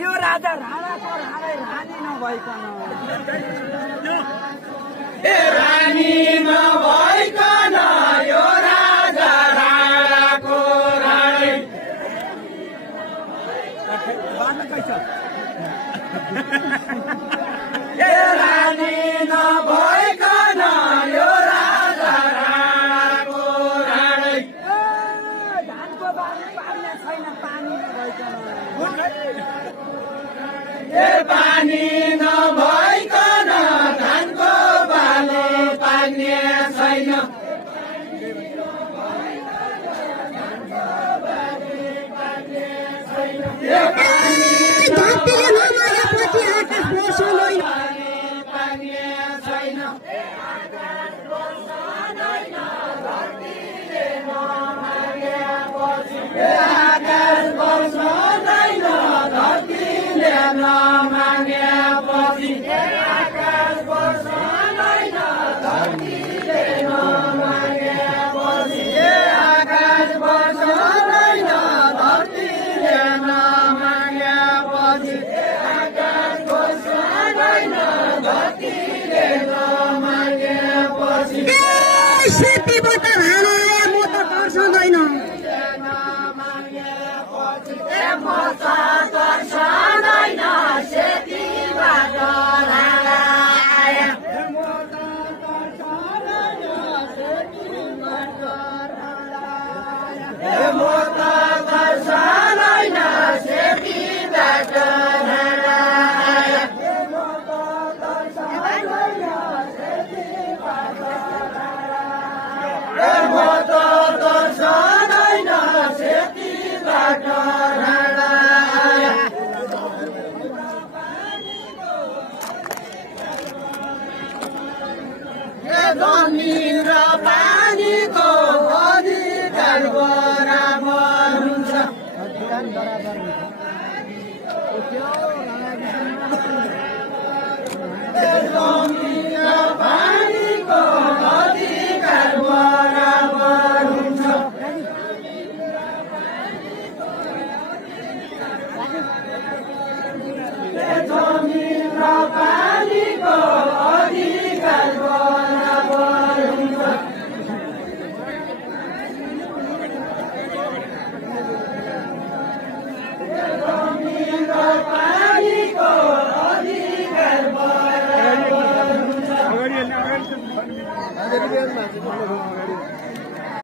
यो राजा राणाको रानी नभइकन रानी नभइकन यो राजा राणाको रानी रानी नभइकन यो राजा राणाको रानी धानको बाली पार्ने छैन पानी नभइकन पानी नभइकन धानको बाली पार्ने छैन सेतीबाट हाना आए म त तर्सँदैन सेतीबाट हाना आए म त तर्सँदैन सेतीबाट हाना आए म त तर्सँदैन सेतीबाट हाना आए जमिन र पानीको अधिकार बराबर हुन्छ